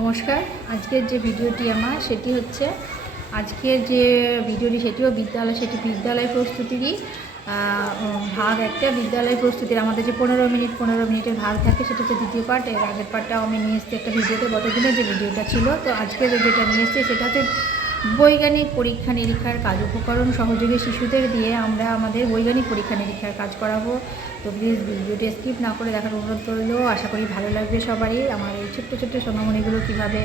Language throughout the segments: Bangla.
নমস্কার। আজকের যে ভিডিওটি আমার, সেটি হচ্ছে আজকের যে ভিডিওটি, সেটিও বিদ্যালয়, সেটি বিদ্যালয় প্রস্তুতিরই ভাগ একটা। বিদ্যালয় প্রস্তুতির আমাদের যে পনেরো মিনিট, পনেরো মিনিটের ভাগ থাকে, সেটা হচ্ছে দ্বিতীয় পার্ট এর আগের পার্টটাও আমি নিয়ে এসেছি একটা ভিডিওতে, গতদিনের যে ভিডিওটা ছিল। তো আজকের যেটা নিয়ে এসেছি, সেটা হচ্ছে বৈজ্ঞানিক পরীক্ষা নিরীক্ষার কাজ উপকরণ সহযোগী শিশুদের দিয়ে আমরা আমাদের বৈজ্ঞানিক পরীক্ষা নিরীক্ষার কাজ করাবো। তো প্লিজ ভিডিওটি স্কিপ না করে দেখার অনুরোধ করলেও আশা করি ভালো লাগবে সবারই। আমার এই ছোট্ট ছোট্ট সোনামণিগুলো কীভাবে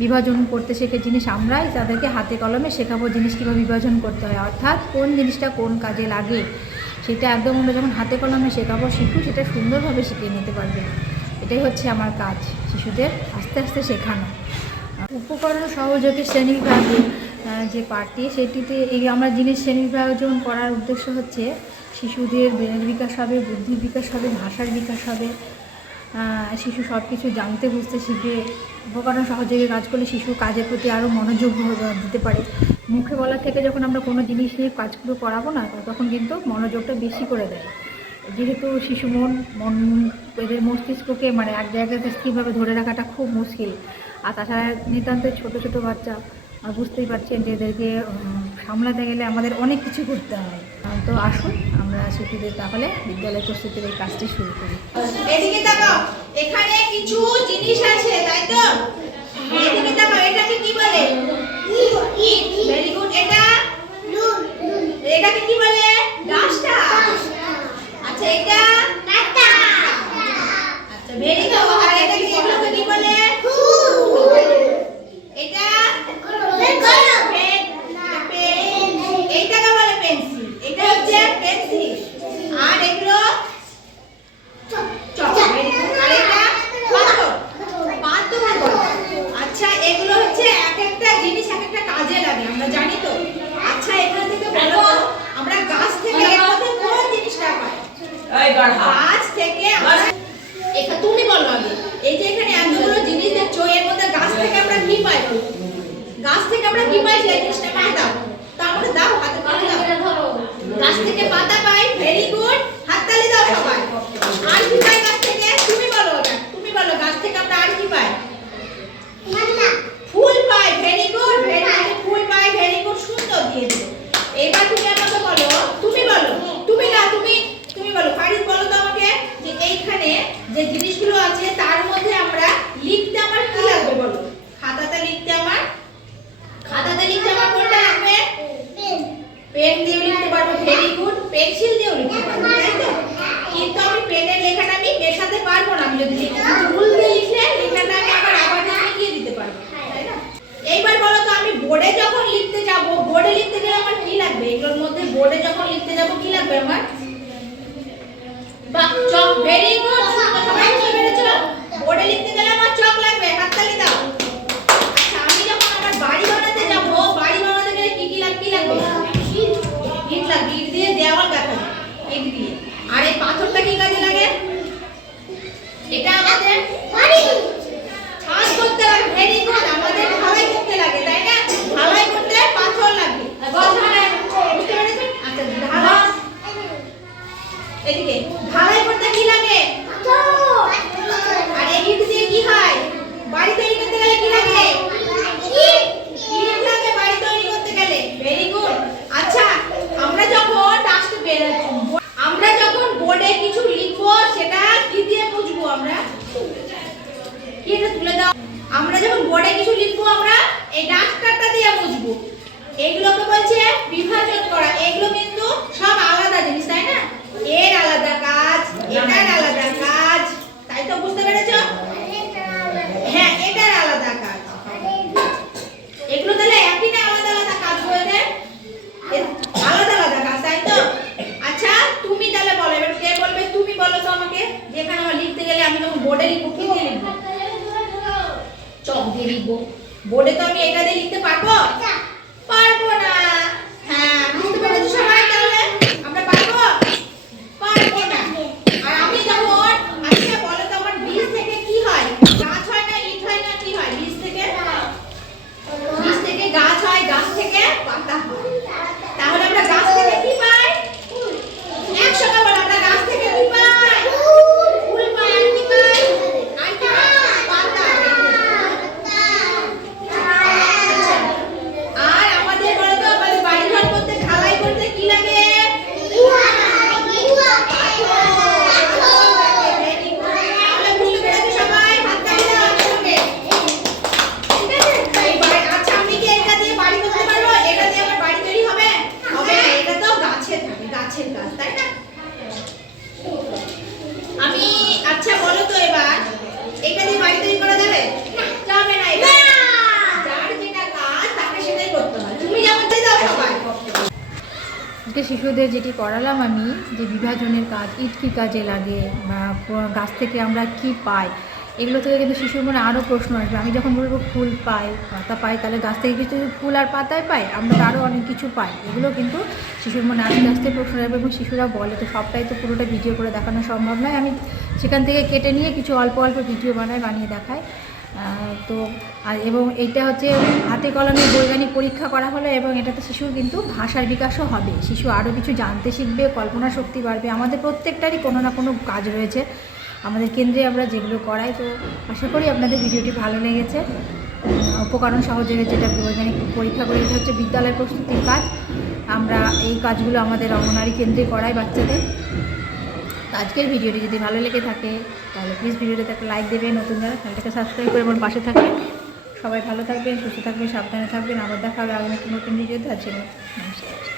বিভাজন করতে শেখে জিনিস আমরাই তাদেরকে হাতে কলমে শেখাবো জিনিস কীভাবে বিভাজন করতে হয়। অর্থাৎ কোন জিনিসটা কোন কাজে লাগে, সেটা একদম আমরা যখন হাতে কলমে শেখাবো শিশু সেটা সুন্দরভাবে শিখিয়ে নিতে পারবে। এটাই হচ্ছে আমার কাজ, শিশুদের আস্তে আস্তে শেখানো। উপকরণ সহযোগী শ্রেণীবিভাগে যে পাঠটি সেটিতে এই আমরা জিনিস শ্রেণীবিভাজন করার উদ্দেশ্য হচ্ছে শিশুদের ব্রেনের বিকাশ হবে, বুদ্ধির বিকাশ হবে, ভাষার বিকাশ হবে শিশু সব কিছু জানতে, বুঝতে শিখবে উপকরণ সহযোগে কাজ করলে শিশু কাজের প্রতি আরও মনোযোগ দিতে পারে। মুখে বলার থেকে যখন আমরা কোনো জিনিস নিয়ে কাজগুলো করাবো না, তখন কিন্তু মনোযোগটা বেশি করে দেয়। যেহেতু শিশু মন মন এদের মস্তিষ্ককে মানে এক জায়গাতে স্থিরভাবে ধরে রাখাটা খুব মুশকিল। আর তাছাড়া নিতান্ত ছোটো ছোটো বাচ্চা আর বুঝতেই পারছেন যে এদেরকে সামলাতে গেলে আমাদের অনেক কিছু করতে হয়। তো আসুন আমরা শিশুদের তাহলে বিদ্যালয় প্রস্তুতির এই কাজটি শুরু করি। এদিকে তাকাও এখানে কিছু জিনিস আছে তাই তো? এদিকে তাকাও এটাকে কি বলে? ভেরি গুড এটা এটাকে কি বলে? ডাস্টার আচ্ছা এটা আচ্ছা ভেরি গুড আর এটাকে এগুলোকে কি বলে এটা পেন পেন এইটাকে বলে পেন্সিল এটা হচ্ছে পেন্সিল আর এগুলো চক very good. আর এটা পাথর পাথর বলে। আচ্ছা এগুলো হচ্ছে এক একটা জিনিস এক একটা কাজে লাগে আমরা জানি তো। আচ্ছা এগুলো থেকে বলো। আমরা গাছ থেকে এর কোন জিনিসটা পাই গাছ থেকে আমরা তুমি বলো আগে। এই যে এখানে এতগুলো জিনিস দেখছ এর মধ্যে গাছ থেকে আমরা কি পাই? গাছ থেকে আমরা কি পাই সেই জিনিসটা? পাই দাও তা আমরা দাও হাতে করে দাও। গাছ থেকে পাতা পাই ভেরি গুড হাততালি দাও সবাই। আর কি পাই গাছ থেকে তুমি বলো ওটা তুমি বলো গাছ থেকে আমরা আর কি পাই ফুল পাই very good very good full পাই ভেরি গুড সুন্দর দিয়ে দিল এবার তুমি আমাকে বলো তুমি বলো তুমি না তুমি তুমি বলো ফারিদ বলো তো আমাকে যে এইখানে যে জিনিসগুলো আছে তার মধ্যে আমরা লিখতে আমার কি লাগবে বলো? খাতাতে লিখতে আমার? খাতাতে লিখতে আমার কোনটা লাগবে? পেন। দিয়েও লিখতে পারব ভেরি গুড। পেন্সিল দিয়েও লিখতে পারব তাই তো? কিন্তু আমি পেনের লেখাটা আমি মেশাতে পারব না আমি যদি রুল দিয়ে লিখলে লেখাটা আমি আবার আবার দিয়ে লিখিয়ে দিতে পারব তাই না? এইবার বলো তো আমি বোর্ডে যখন লিখতে যাব বোর্ডে লিখতে গেলে আমার কি লাগবে? এগুলোর মধ্যে বোর্ডে যখন লিখতে যাব কি লাগবে আমার? বাহ চক ভেরি গুড সবাই বুঝতে পেরেছ বোর্ডে লিখতে গেলে আমার চক লাগবে হাততালি দাও আচ্ছা আমি যখন আমার বাড়ি বানাতে যাব বাড়ি বানাতে গেলে কি কি লাগবে কি লাগবে ইট লাগবে ইট দিয়ে দেওয়াল গাঁথা যায় ইট দিয়ে আর এই পাথরটা কি কাজে লাগে এটা আমাদের ছাদ করতে লাগে ভেরি গুড আমাদের ঢালাই করতে লাগে তাই না ঢালাই করতে পাথর লাগে বুঝতে পেরেছেন আচ্ছা ঢালাই এদিকে ঢালাই করতে কি লাগে আর এই ইট দিয়ে কি হয় বাড়ি তৈরি করতে গেলে কি লাগে ইট লাগে বাড়ি তৈরি করতে গেলে ভেরি গুড আচ্ছা আমরা যখন ডাস্ট আমরা যখন বোর্ডে কিছু লিখব সেটা কি দিয়ে বুঝব আমরা এটা তুলে দাও। আমরা যখন বোর্ডে কিছু লিখব, আমরা এই ডাক্তারটা দিয়ে বুঝব। এগুলোকে বলছে বিভাজন করা। এগুলো কিন্তু সব আলাদা জিনিস তাই না এর আলাদা কাজ এটার আলাদা কাজ তাই তো বুঝতে পেরেছ হ্যাঁ এটার আলাদা কাজ এগুলো তাহলে একই না আলাদা আলাদা কাজ বলতে আলাদা আলাদা কাজ তাই তো আচ্ছা তুমি তাহলে বলো এবার কে বলবে তুমি বলো তো আমাকে যেখানে আমার লিখতে গেলে আমি যখন বোর্ডে লিখব কি দিয়ে লিখব চক দিয়ে লিখব বোর্ডে তো আমি এটা দিয়ে লিখতে গাছের গাছ তাই না? আমি আচ্ছা বলো তো এবার এখানে বাড়ি তৈরি করা যাবে? শিশুদের যেটি করালাম আমি যে বিভাজনের কাজ ইট কী কাজে লাগে বা গাছ থেকে আমরা কি পাই এগুলো থেকে কিন্তু শিশুর মনে আরও প্রশ্ন আসবে আমি যখন বলব ফুল পাই, পাতা পাই, তাহলে গাছ থেকে কিছু ফুল আর পাতায় পাই? আমরা আরও অনেক কিছু পাই। এগুলো কিন্তু শিশুর মনে আস্তে আস্তে প্রশ্ন আসবে এবং শিশুরা বলে। তো সবটাই তো পুরোটা ভিডিও করে দেখানো সম্ভব নয়। আমি সেখান থেকে কেটে নিয়ে কিছু অল্প অল্প ভিডিও বানাই, বানিয়ে দেখাই। তো আর এবং এইটা হচ্ছে হাতে কলমে বৈজ্ঞানিক পরীক্ষা করা হলো এবং এটাতে শিশুর কিন্তু ভাষার বিকাশও হবে। শিশু আরও কিছু জানতে শিখবে, কল্পনা শক্তি বাড়বে। আমাদের প্রত্যেকটারই কোনো না কোনো কাজ রয়েছে। আমাদের কেন্দ্রে আমরা যেগুলো করাই, তো আশা করি আপনাদের ভিডিওটি ভালো লেগেছে। উপকরণ সহযোগে যেটা বৈজ্ঞানিক পরীক্ষা করে, এটা হচ্ছে বিদ্যালয় প্রস্তুতির কাজ। আমরা এই কাজগুলো আমাদের অঙ্গনারী কেন্দ্রে করাই বাচ্চাদের। আজকের ভিডিওটি যদি ভালো লেগে থাকে, তাহলে প্লিজ ভিডিওটাতে একটা লাইক দেবেন, নতুন যারা চ্যানেলটাকে সাবস্ক্রাইব করে আমার পাশে থাকবেন। সবাই ভালো থাকবেন, সুস্থ থাকবেন, সাবধানে থাকবেন। আবার দেখা হবে আগামী নতুন ভিডিওতে। আছে নমস্কার।